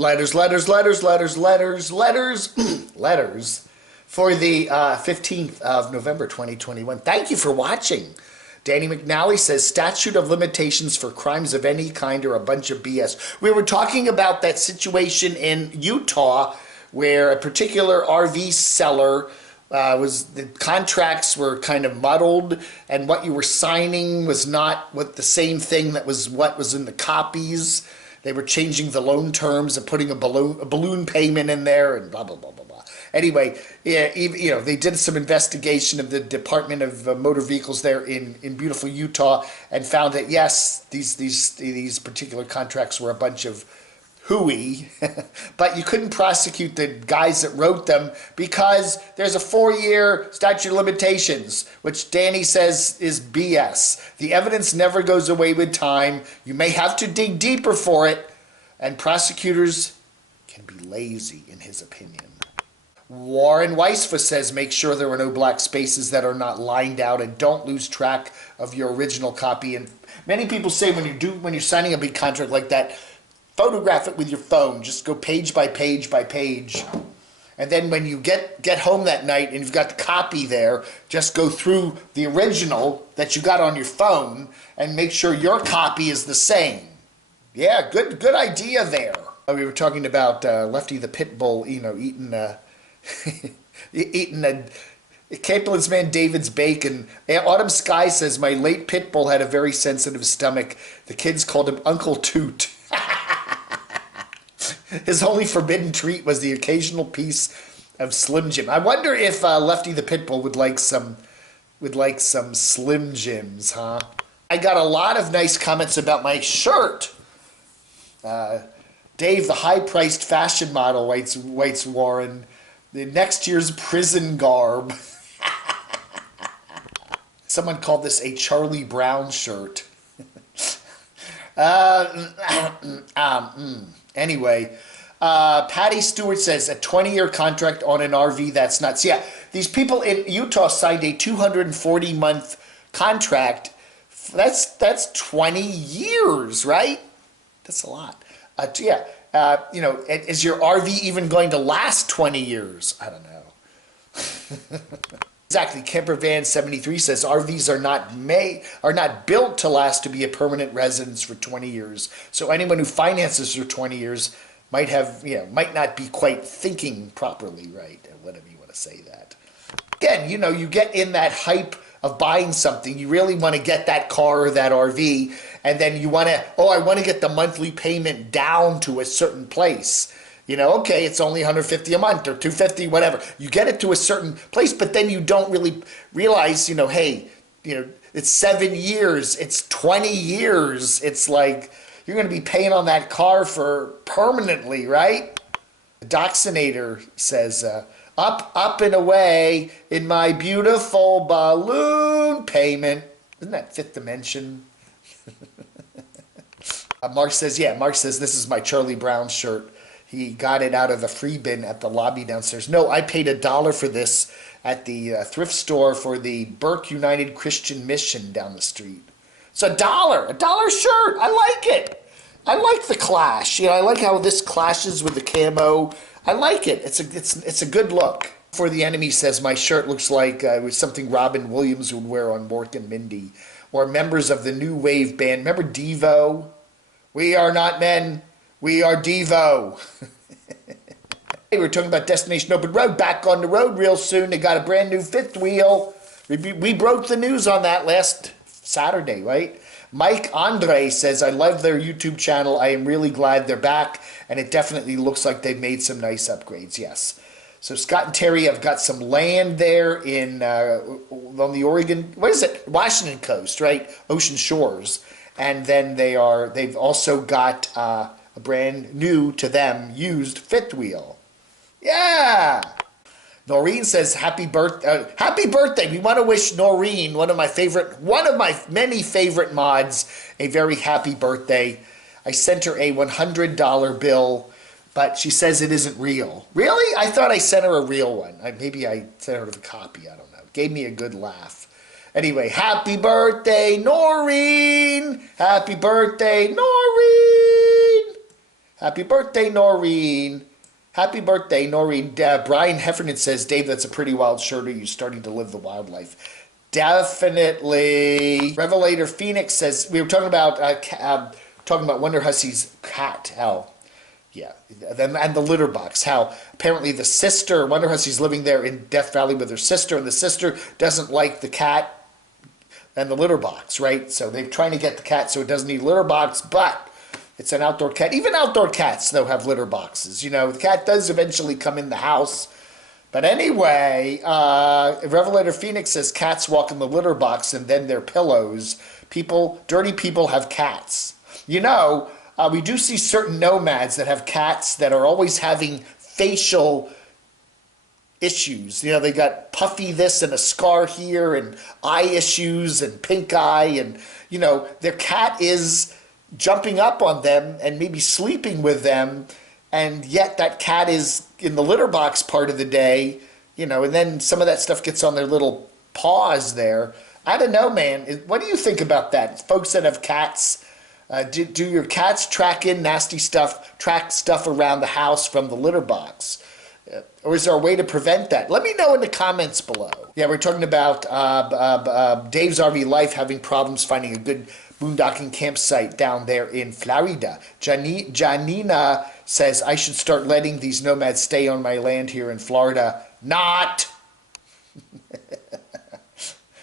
Letters, letters, letters, letters, letters, letters, letters for the 15th of November 2021. Thank you for watching. Danny McNally says statute of limitations for crimes of any kind are a bunch of BS. We were talking about that situation in Utah where a particular RV seller the contracts were kind of muddled, and what you were signing was not what the same thing that was what was in the copies. They were changing the loan terms and putting a balloon payment in there and blah blah blah blah blah. Anyway, yeah, you know, they did some investigation of the Department of Motor Vehicles there in beautiful Utah and found that yes, these particular contracts were a bunch of hooey, but you couldn't prosecute the guys that wrote them because there's a 4-year statute of limitations, which Danny says is BS. The evidence never goes away with time. You may have to dig deeper for it, and prosecutors can be lazy, in his opinion. Warren Weisfa says make sure there are no black spaces that are not lined out and don't lose track of your original copy. And many people say when you're signing a big contract like that, photograph it with your phone. Just go page by page by page. And then when you get home that night and you've got the copy there, just go through the original that you got on your phone and make sure your copy is the same. Yeah, good idea there. We were talking about Lefty the Pit Bull, you know, eating Capelman's man David's bacon. Autumn Sky says my late pit bull had a very sensitive stomach. The kids called him Uncle Toot. His only forbidden treat was the occasional piece of Slim Jim. I wonder if Lefty the Pitbull would like some Slim Jims, huh? I got a lot of nice comments about my shirt. Dave, the high-priced fashion model, writes Warren. The next year's prison garb. Someone called this a Charlie Brown shirt. Anyway, Patty Stewart says a 20-year contract on an RV, that's nuts. Yeah, these people in Utah signed a 240-month contract. That's 20 years, right? That's a lot. You know, is your RV even going to last 20 years? I don't know. Exactly. Campervan 73 says RVs are not built to last to be a permanent residence for 20 years. So anyone who finances for 20 years might not be quite thinking properly, right? Whatever you want to say that. Again, you know, you get in that hype of buying something. You really want to get that car or that RV, and then you want to, I want to get the monthly payment down to a certain place. You know, okay, it's only $150 a month or $250, whatever. You get it to a certain place, but then you don't really realize, you know, hey, you know, it's 7 years, it's 20 years. It's like you're going to be paying on that car for permanently, right? The Doxinator says, up and away in my beautiful balloon payment. Isn't that Fifth Dimension? Mark says this is my Charlie Brown shirt. He got it out of the free bin at the lobby downstairs. No, I paid $1 for this at the thrift store for the Burke United Christian Mission down the street. It's $1 shirt. I like it. I like the clash. You know, I like how this clashes with the camo. I like it. It's a good look. For the Enemy says my shirt looks like it was something Robin Williams would wear on Mork and Mindy, or members of the new wave band. Remember Devo? We are not men. We are Devo. Hey, we're talking about Destination Open Road. Back on the road real soon. They got a brand new fifth wheel. We broke the news on that last Saturday, right? Mike Andre says, I love their YouTube channel. I am really glad they're back, and it definitely looks like they've made some nice upgrades, yes. So Scott and Terry have got some land there on the Oregon, Washington coast, right? Ocean Shores. And then they've also got a brand new to them used fifth wheel. Yeah. Noreen says happy birthday. We want to wish Noreen, one of my many favorite mods, a very happy birthday. I sent her a $100 bill, but she says it isn't real. Really? I thought I sent her a real one. Maybe I sent her the copy. I don't know. Gave me a good laugh. Anyway, happy birthday, Noreen! Happy birthday, Noreen! Happy birthday, Noreen. Happy birthday, Noreen. Brian Heffernan says, Dave, that's a pretty wild shirt. Are you starting to live the wildlife? Definitely. Revelator Phoenix says, we were talking about Wonderhussy's cat, how, yeah, and the litter box, how apparently the sister, Wonderhussy's living there in Death Valley with her sister, and the sister doesn't like the cat and the litter box, right? So they're trying to get the cat so it doesn't need a litter box, but it's an outdoor cat. Even outdoor cats, though, have litter boxes. You know, the cat does eventually come in the house. But anyway, Revelator Phoenix says cats walk in the litter box and then their pillows. Dirty people have cats. You know, we do see certain nomads that have cats that are always having facial issues. You know, they got puffy this and a scar here and eye issues and pink eye. And, you know, their cat is jumping up on them and maybe sleeping with them, and yet that cat is in the litter box part of the day, you know, and then some of that stuff gets on their little paws there. I don't know, man. What do you think about that? Folks that have cats, do your cats track stuff around the house from the litter box? Or is there a way to prevent that? Let me know in the comments below. Yeah, we're talking about Dave's RV Life having problems finding a good boondocking campsite down there in Florida. Janina says, I should start letting these nomads stay on my land here in Florida. Not!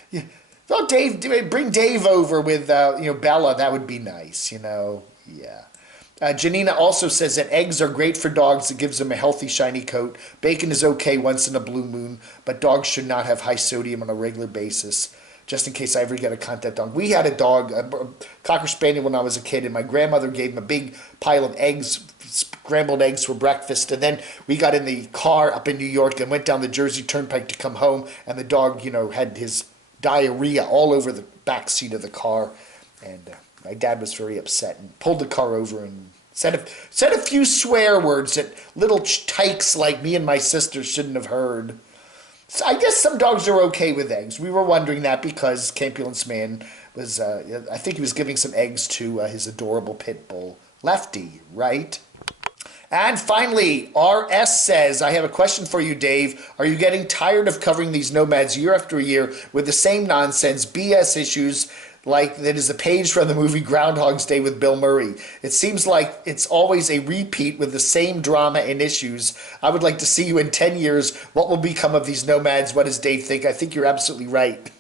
Yeah. Well, Dave, bring Dave over with Bella. That would be nice, you know. Yeah. Janina also says that eggs are great for dogs. It gives them a healthy, shiny coat. Bacon is okay once in a blue moon, but dogs should not have high sodium on a regular basis. Just in case I ever get a contact dog. We had a dog, a Cocker Spaniel when I was a kid, and my grandmother gave him a big pile of eggs, scrambled eggs for breakfast, and then we got in the car up in New York and went down the Jersey Turnpike to come home, and the dog, you know, had his diarrhea all over the back seat of the car, and my dad was very upset and pulled the car over and said a few swear words that little tykes like me and my sister shouldn't have heard. So I guess some dogs are okay with eggs. We were wondering that because Campulence Man was, I think he was giving some eggs to his adorable pit bull, Lefty, right? And finally, RS says, I have a question for you, Dave. Are you getting tired of covering these nomads year after year with the same nonsense, BS issues like that is a page from the movie Groundhog's Day with Bill Murray? It seems like it's always a repeat with the same drama and issues. I would like to see you in 10 years. What will become of these nomads? What does Dave think? I think you're absolutely right.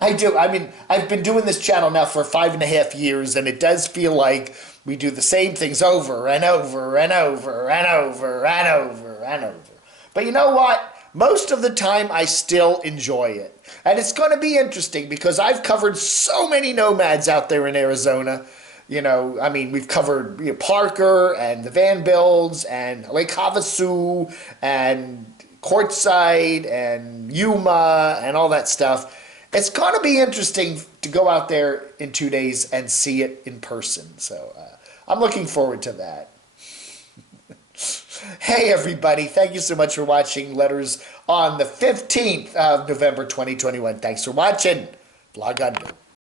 I do. I mean, I've been doing this channel now for 5.5 years, and it does feel like we do the same things over and over and over and over and over and over. But you know what? Most of the time, I still enjoy it. And it's going to be interesting because I've covered so many nomads out there in Arizona. You know, I mean, we've covered Parker and the Van Bills and Lake Havasu and Quartzsite and Yuma and all that stuff. It's going to be interesting to go out there in 2 days and see it in person. So I'm looking forward to that. Hey everybody, thank you so much for watching Letters on the 15th of November 2021. Thanks for watching. Vlog under.